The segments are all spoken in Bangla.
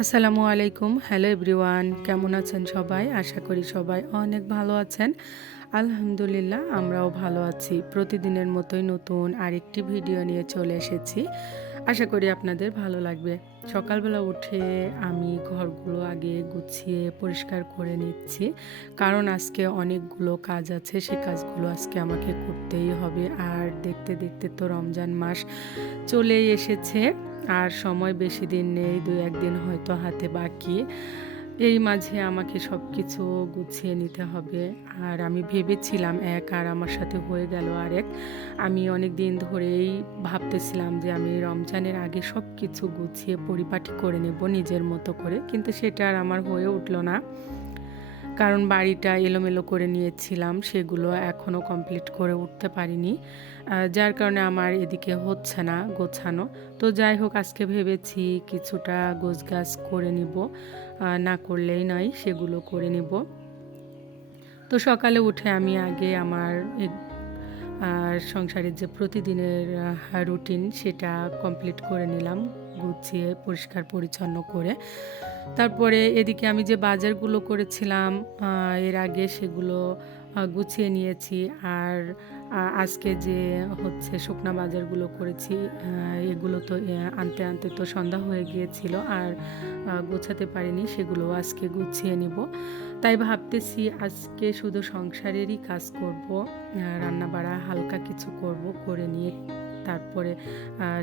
আসসালামু আলাইকুম। হ্যালো এভরিওয়ান, কেমন আছেন সবাই? আশা করি সবাই অনেক ভালো আছেন। আলহামদুলিল্লাহ আমরাও ভালো আছি। প্রতিদিনের মতোই নতুন আরেকটি ভিডিও নিয়ে চলে এসেছি। আশা করি আপনাদের ভালো লাগবে। সকালবেলা উঠে আমি ঘরগুলো আগে গুছিয়ে পরিষ্কার করে নিচ্ছি, কারণ আজকে অনেকগুলো কাজ আছে, সে কাজগুলো আজকে আমাকে করতেই হবে। আর দেখতে দেখতে তো রমজান মাস চলেই এসেছে, আর সময় বেশি দিন নেই, 2-1 দিন হয়তো হাতে বাকি। এই মাঝে আমাকে সব কিছু গুছিয়ে নিতে হবে। আর আমি ভেবেছিলাম এক, আর আমার সাথে হয়ে গেল আরেক। আমি অনেক দিন ধরেই ভাবতেছিলাম যে আমি রমজানের আগে সব কিছু গুছিয়ে পরিপাটি করে নেব নিজের মতো করে, কিন্তু সেটা আর আমার হয়ে উঠল না, কারণ বাড়িটা এলোমেলো করে নিয়েছিলাম, সেগুলো এখনও কমপ্লিট করে উঠতে পারিনি। যার কারণে আমার এদিকে হচ্ছে না গোছানো। তো যাই হোক, আজকে ভেবেছি কিছুটা গোছগাছ করে নিব, না করলেই নয়, সেগুলো করে নিব। তো সকালে উঠে আমি আগে আমার সংসারের যে প্রতিদিনের রুটিন সেটা কমপ্লিট করে নিলাম, গুছিয়ে পরিষ্কার পরিচ্ছন্ন করে। তারপরে এদিকে আমি যে বাজারগুলো করেছিলাম এর আগে, সেগুলো গুছিয়ে নিয়েছি। আর আজকে যে হচ্ছে শুকনা বাজারগুলো করেছি, এগুলো তো আনতে আনতে তো সন্ধ্যা হয়ে গিয়েছিল, আর গোছাতে পারিনি, সেগুলো আজকে গুছিয়ে নিব। তাই ভাবতেছি আজকে শুধু সংসারেরই কাজ করব, রান্না বাড়া হালকা কিছু করব, করে নিয়ে তারপরে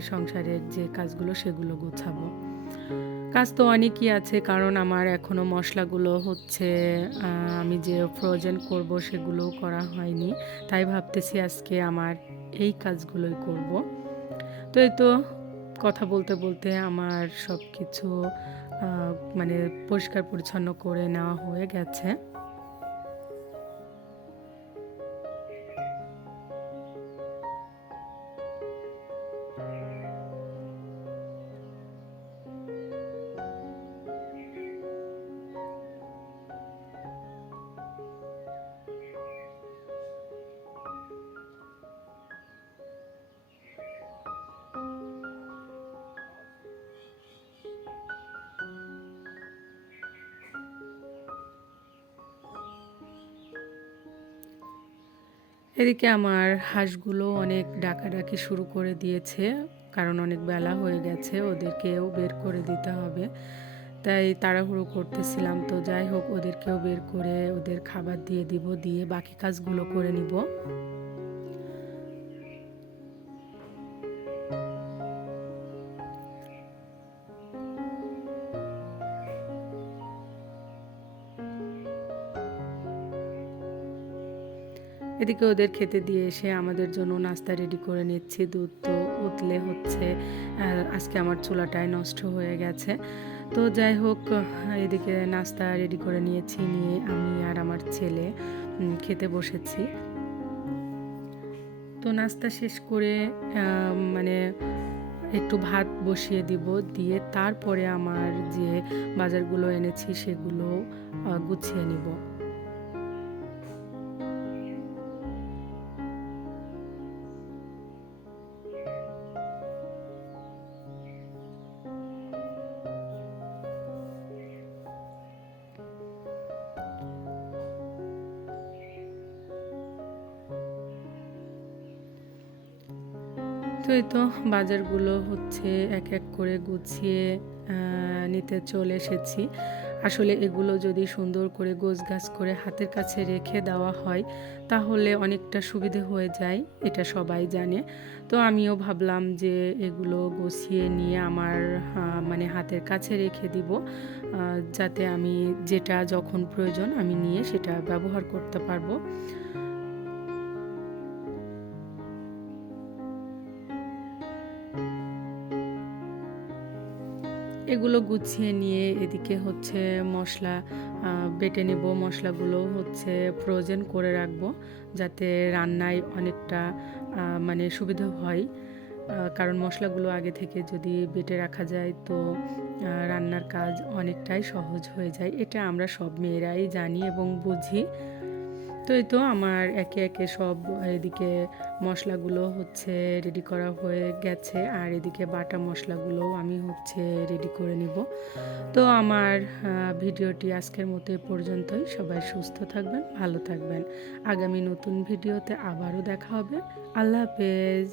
সংসারের যে কাজগুলো সেগুলো গোছাবো। কাজ তো অনেকই আছে, কারণ আমার এখনও মশলাগুলো হচ্ছে আমি যে ফ্রোজেন করব সেগুলোও করা হয়নি। তাই ভাবতেছি আজকে আমার এই কাজগুলোই করব। তো এই তো কথা বলতে বলতে আমার সব কিছু মানে পরিষ্কার পরিচ্ছন্ন করে নেওয়া হয়ে গেছে। এদিকে আমার হাঁসগুলো অনেক ডাকাডাকি শুরু করে দিয়েছে, কারণ অনেক বেলা হয়ে গেছে, ওদেরকেও বের করে দিতে হবে। তাই তাড়াহুড়ো করতেছিলাম। তো যাই হোক, ওদেরকেও বের করে ওদের খাবার দিয়ে দিব, দিয়ে বাকি কাজগুলো করে নিব। এদিকে ওদের খেতে দিয়ে এসে আমাদের জন্য নাস্তা রেডি করে নিচ্ছি। দুধ তো উতলে হচ্ছে, আজকে আমার চুলাটাই নষ্ট হয়ে গেছে। তো যাই হোক, এদিকে নাস্তা রেডি করে নিয়েছি, নিয়ে আমি আর আমার ছেলে খেতে বসেছি। তো নাস্তা শেষ করে মানে একটু ভাত বসিয়ে দিব, দিয়ে তারপরে আমার যে বাজারগুলো এনেছি সেগুলো গুছিয়ে নিব। তো এই তো বাজারগুলো হচ্ছে এক এক করে গুছিয়ে নিতে চলে এসেছি। আসলে এগুলো যদি সুন্দর করে গোছগাছ করে হাতের কাছে রেখে দেওয়া হয় তাহলে অনেকটা সুবিধে হয়ে যায়, এটা সবাই জানে। তো আমিও ভাবলাম যে এগুলো গুছিয়ে নিয়ে আমার মানে হাতের কাছে রেখে দিব, যাতে আমি যেটা যখন প্রয়োজন আমি নিয়ে সেটা ব্যবহার করতে পারবো। এগুলো গুছিয়ে নিয়ে এদিকে হচ্ছে মশলা বেটে নেব। মশলাগুলো হচ্ছে ফ্রোজেন করে রাখবো, যাতে রান্নায় অনেকটা মানে সুবিধা হয়। কারণ মশলাগুলো আগে থেকে যদি বেটে রাখা যায় তো রান্নার কাজ অনেকটাই সহজ হয়ে যায়। এটা আমরা সব মেয়েরাই জানি এবং বুঝি। তো এই তো আমার একে একে সব এদিকে মশলাগুলো হচ্ছে রেডি করা হয়ে গেছে, আর এদিকে বাটা মশলাগুলো আমি হচ্ছে রেডি করে নিব। তো আমার ভিডিওটি আজকের মতো এ পর্যন্তই। সবাই সুস্থ থাকবেন, ভালো থাকবেন। আগামী নতুন ভিডিওতে আবারও দেখা হবে। আল্লাহ হাফেজ।